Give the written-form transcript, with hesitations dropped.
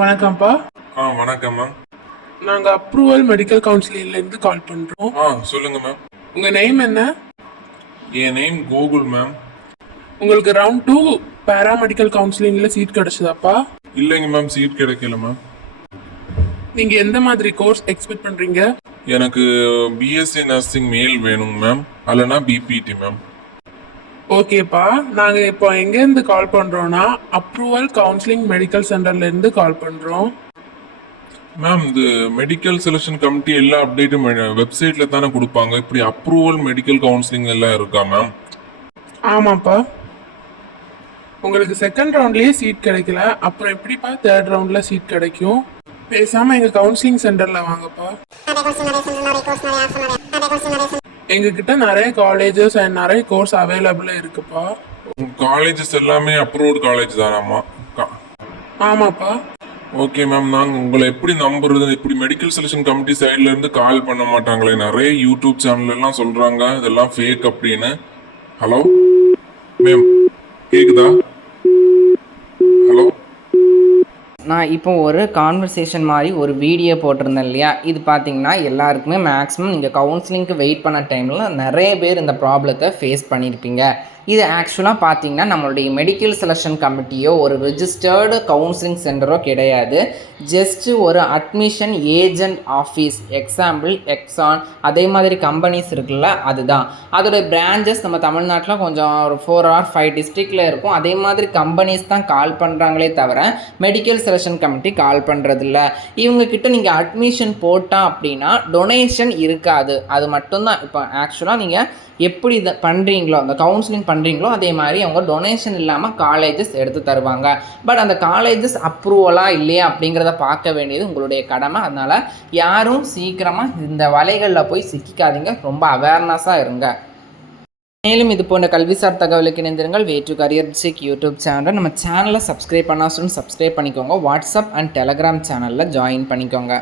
வணக்கம்ப்பா. வணக்கம் மேம். நாங்க அப்ரூவல் மெடிக்கல் கவுன்சிலிங்ல இருந்து கால் பண்றோம். சொல்லுங்க மேம். உங்க நேம் என்ன? என் நேம் கோகுல் மேம். உங்களுக்கு ரவுண்ட் 2 பேராமெடிக்கல் கவுன்சிலிங்ல சீட் கிடைச்சதாப்பா? இல்லைங்க மேம், சீட் கிடைக்கல மேம். நீங்க எந்த மாதிரி கோர்ஸ் எக்ஸ்பெக்ட் பண்றீங்க? எனக்கு பிஎஸ்சி நர்சிங் மேல் வேணுங்க மேம், அல்லனா பிபிடி மேம். ஓகேப்பா, நாங்க இப்போ எங்க இருந்து கால் பண்றோம்னா அப்ரூவல் கவுன்சிலிங் மெடிக்கல் சென்டர்ல இருந்து கால் பண்றோம். மேம், இந்த மெடிக்கல் செலெக்ஷன் கமிட்டி எல்லா அப்டேட்டும் வெப்சைட்ல தானே கொடுப்பாங்க. இப்படி அப்ரூவல் மெடிக்கல் கவுன்சிலிங் எல்லாம் இருக்கா மேம்? ஆமாப்பா. உங்களுக்கு செகண்ட் ரவுண்ட்லயே சீட் கிடைக்கல, அப்புறம் எப்படிப்பா தேர்ட் ரவுண்ட்ல சீட் கிடைக்கும்? பேசாம எங்க கவுன்சிலிங் சென்டர்ல வாங்கப்பா. எங்க கிட்ட நிறைய காலேஜஸ் அண்ட் நிறைய கோர்ஸ் அவைலபிளா இருக்குப்பா. காலேஜஸ் எல்லாமே அப்ரூவ்டு காலேஜ் தானாமா? ஆமாப்பா. ஓகே மேம், நாங்கள் உங்களை எப்படி நம்புறது? இப்படி மெடிக்கல் செலெக்ஷன் கமிட்டி சைட்ல இருந்து கால் பண்ண மாட்டாங்களே? நிறைய யூடியூப் சேனல் எல்லாம் சொல்றாங்க இதெல்லாம் ஃபேக் அப்படின்னு. ஹலோ மேம், கேக்குதா? ஹலோ, நான் இப்போ ஒரு கான்வர்சேஷன் மாதிரி ஒரு வீடியோ போட்டிருந்தேன் இல்லையா? இது பார்த்தீங்கன்னா எல்லாருக்குமே மேக்ஸிமம் நீங்கள் கவுன்சிலிங்க்கு வெயிட் பண்ண டைமில் நிறைய பேர் இந்த ப்ராப்ளத்தை ஃபேஸ் பண்ணியிருப்பீங்க. இது ஆக்சுவலாக பார்த்தீங்கன்னா நம்மளுடைய மெடிக்கல் செலெக்ஷன் கமிட்டியோ ஒரு ரிஜிஸ்டர்டு கவுன்சிலிங் சென்டரோ கிடையாது. ஜஸ்ட்டு ஒரு admission agent office. Example Exxon அதே மாதிரி கம்பெனிஸ் இருக்குல்ல, அதுதான். அதோடைய பிரான்ச்சஸ் நம்ம தமிழ்நாட்டில் கொஞ்சம் ஒரு 4 or 5 டிஸ்ட்ரிக்டில் இருக்கும். அதே மாதிரி கம்பெனிஸ் தான் கால் பண்ணுறாங்களே தவிர மெடிக்கல் செலெக்ஷன் கமிட்டி கால் பண்ணுறதில்ல. இவங்கக்கிட்ட நீங்கள் அட்மிஷன் போட்டால் அப்படின்னா டொனேஷன் இருக்காது. அது மட்டும்தான். இப்போ ஆக்சுவலாக நீங்கள் எப்படி இதை பண்ணுறீங்களோ, அந்த கவுன்சிலிங் பண்ணுறீங்களோ அதே மாதிரி அவங்க டொனேஷன் இல்லாமல் காலேஜஸ் எடுத்து தருவாங்க. பட் அந்த காலேஜஸ் அப்ரூவலாக இல்லையா அப்படிங்கிறத பார்க்க வேண்டியது உங்களுடைய கடமை. அதனால் யாரும் சீக்கிரமாக இந்த வலைகளில் போய் சிக்கிக்காதீங்க. ரொம்ப அவேர்னஸாக இருங்க. மேலும் இது போன்ற கல்விசார் தகவலுக்கு இணைந்திருங்கள். Way to career check YouTube channel. நம்ம சேனலை சப்ஸ்கிரைப் பண்ணால் சப்ஸ்கிரைப் பண்ணிக்கோங்க. வாட்ஸ்அப் அண்ட் டெலகிராம் சேனலில் ஜாயின் பண்ணிக்கோங்க.